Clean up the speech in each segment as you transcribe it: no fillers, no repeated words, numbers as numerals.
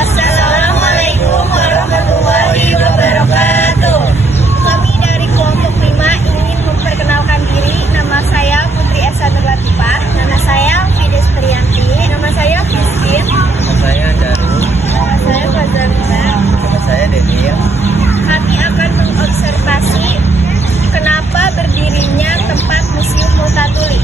Assalamualaikum warahmatullahi wabarakatuh. Kami dari kelompok 5 ingin memperkenalkan diri. Nama saya Putri Esa Latifah. Nama saya Fides Trianti. Nama saya Christine. Nama saya Daru. Nama saya Fazalina. Nama saya Denil. Kami akan mengobservasi kenapa berdirinya tempat Museum Multatuli.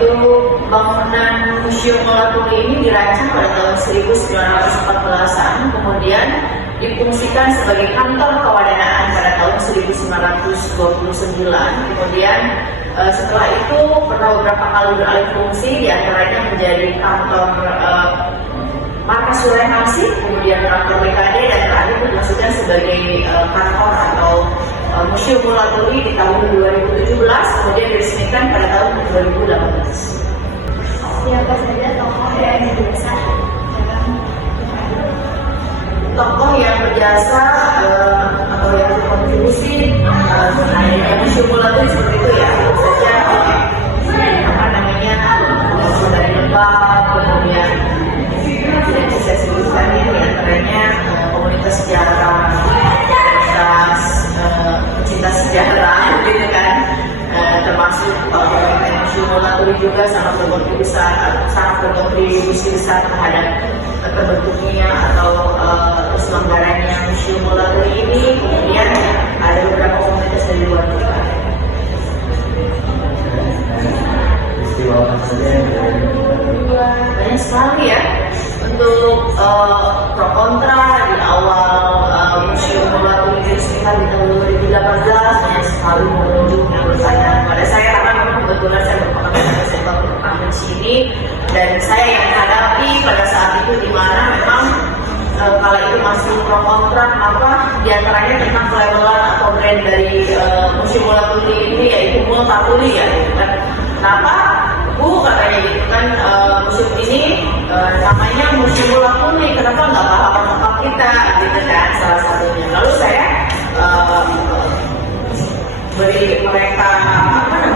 Untuk bangunan Museum Multatuli ini dirancang pada tahun 1914-an, kemudian difungsikan sebagai kantor kewadanaan pada tahun 1929. Kemudian setelah itu pernah beberapa kali beralih fungsi, diantaranya menjadi kantor Markas Wilayah Narsih, kemudian kantor BKD, dan terakhir dimasukkan sebagai kantor atau Museum Multatuli di tahun 2017, kemudian diresmikan pada tahun 2018. Siapa saja tokoh yang berjasa dalam tokoh yang berjasa atau yang berkontribusi adanya Museum Multatuli seperti itu ya, tentu saja apa namanya dari Lebak, kemudian tidak bisa saya sebutkan ya, diantaranya komunitas sejarah, komunitas pecinta sejarah gitu kan, termasuk Museum Multatuli juga sangat berkontribusi besar terhadap terbentuknya atau terselenggaranya Museum Multatuli ini. Kemudian ada beberapa komunitas dari luar kota. Banyak sekali ya untuk pro kontra di awal Museum Multatuli diresmikan di tahun 2018. Banyak sekali pengunjung yang bertanya kepada saya karena memang kebetulan saya merupakan sektor pertama di sini, dan saya yang menghadapi pada saat itu di mana memang kala itu masih pro kontra. Apa diantaranya tentang pelabelan atau brand dari Museum Multatuli ini, yaitu Multatuli ya gitu kan. Kenapa Bu katanya gitu kan, museum ini namanya Museum Multatuli, kenapa nggak paham lengkap kita gitu kan, salah satunya. Lalu saya beri mereka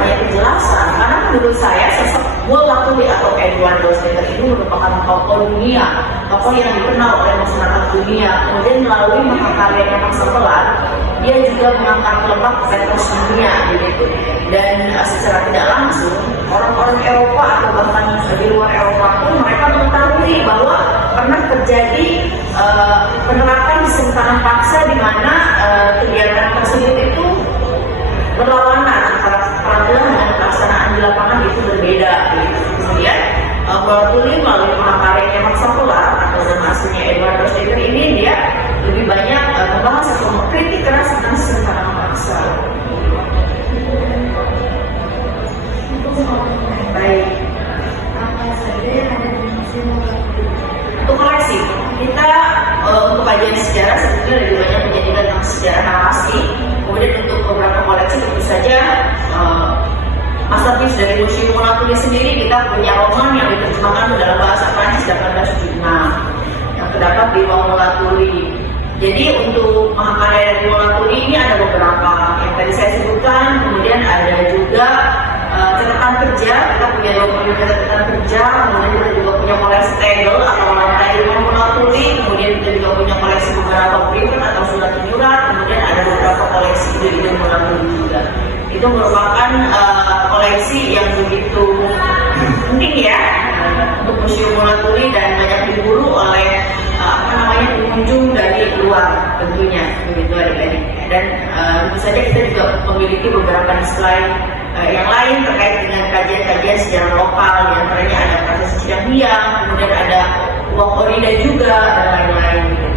penjelasan, karena menurut saya sosok Multatuli atau Eduardo Slater ini merupakan tokoh dunia, tokoh yang dikenal oleh masyarakat dunia. Kemudian melalui mahakaryanya Max Planck, dia juga mengangkat lemak petrus dunia begitu. Dan secara tidak langsung orang-orang Eropa atau bahkan di luar Eropa pun mereka mengetahui bahwa pernah terjadi penerapan disinfektan paksa di mana kegiatan tersebut itu berlawanan antara peradilan dengan pelaksanaan di lapangan itu berbeda. Kemudian Multatuli melalui mahakaryanya Max Planck atau nama aslinya Eduardo Slater ini, dia lebih banyak membahas atau mengkritik keras tentang disinfektan paksa. Baik. apa saja yang ada di Museum Multatuli? Untuk koleksi, kita untuk kajian sejarah sebetulnya lebih banyak menjadikan tentang sejarah narasi. Kemudian untuk beberapa koleksi tentu saja masterpiece dari Museum Multatuli sendiri, kita punya roman yang diterjemahkan dalam bahasa Prancis 1876 yang terdapat di Ruang Multatuli. Jadi untuk mahakarya dari Multatuli ini ada beberapa yang tadi saya sebutkan. Kemudian ada juga catatan kerja, kita punya 25 catatan kerja. Kemudian kita juga punya koleksi tegel atau lantai rumah Multatuli. Kemudian kita juga punya koleksi beberapa print atau surat menyurat. Kemudian ada beberapa koleksi ide-ide Multatuli juga. Itu merupakan koleksi yang begitu penting ya untuk Museum Multatuli, dan banyak diburu oleh pengunjung dari luar tentunya begitu adik-adik. Dan tentu saja kita juga memiliki beberapa display yang lain terkait dengan kajian-kajian sejarah lokal, diantaranya ada proses sidang biang, kemudian ada uang orida juga dan lain-lain gitu.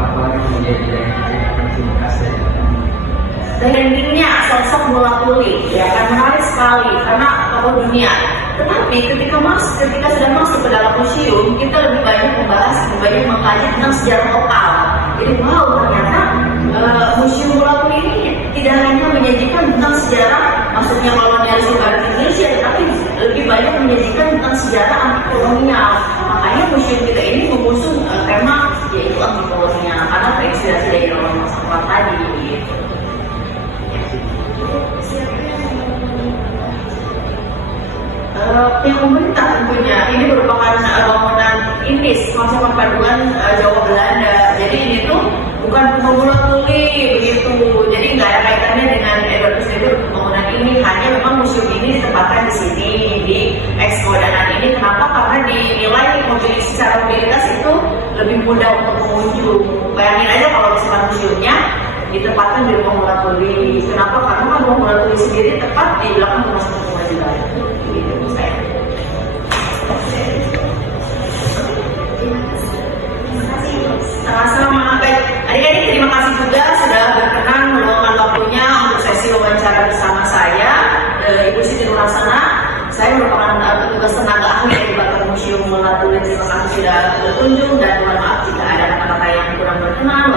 Apa yang menjadi brandingnya sosok Mula Tuli ya kan menarik sekali karena tokoh dunia. Tetapi ketika sudah masuk ke dalam museum, kita lebih banyak membahas, lebih banyak mengkaji tentang sejarah lokal. Jadi wow, ternyata museum Mula Tuli ini tidak hanya menyajikan tentang sejarah, maksudnya melawan dari sejarah Indonesia, tapi lebih banyak menyajikan tentang sejarah anti kolonial. Makanya museum kita ini mengusung tema yaitu anti kolonial karena terinspirasi dari Roland Massaquoi tadi gitu. Yang pemerintah tentunya ini merupakan bangunan indis konsep perpaduan Jawa Belanda. Jadi ini tuh bukan Mula Tuli begitu. Jadi nggak ada kaitannya dengan Edward Tersebut bangunan ini. Hanya memang museum ini ditempatkan di sini di Expo Danan ini. Kenapa? Karena dinilai secara mobilitas itu lebih mudah untuk pengunjung. Bayangin aja kalau misalkan museumnya ditempatkan di rumah Mula Tuli. Kenapa? Karena kan rumah Mula Tuli sendiri tepat di belakang rumah sakit Pengadilan. Gitu saya. Sama-sama. Baik, adik-adik terima kasih juga sudah berkenan meluangkan waktunya untuk sesi wawancara bersama saya, Ibu Siti Nurhasana. Saya merupakan petugas tenaga ahli dari Bakar Museum Mula Tuli. Terima kasih sudah berkunjung dan mohon maaf jika ada kata-kata yang kurang berkenan.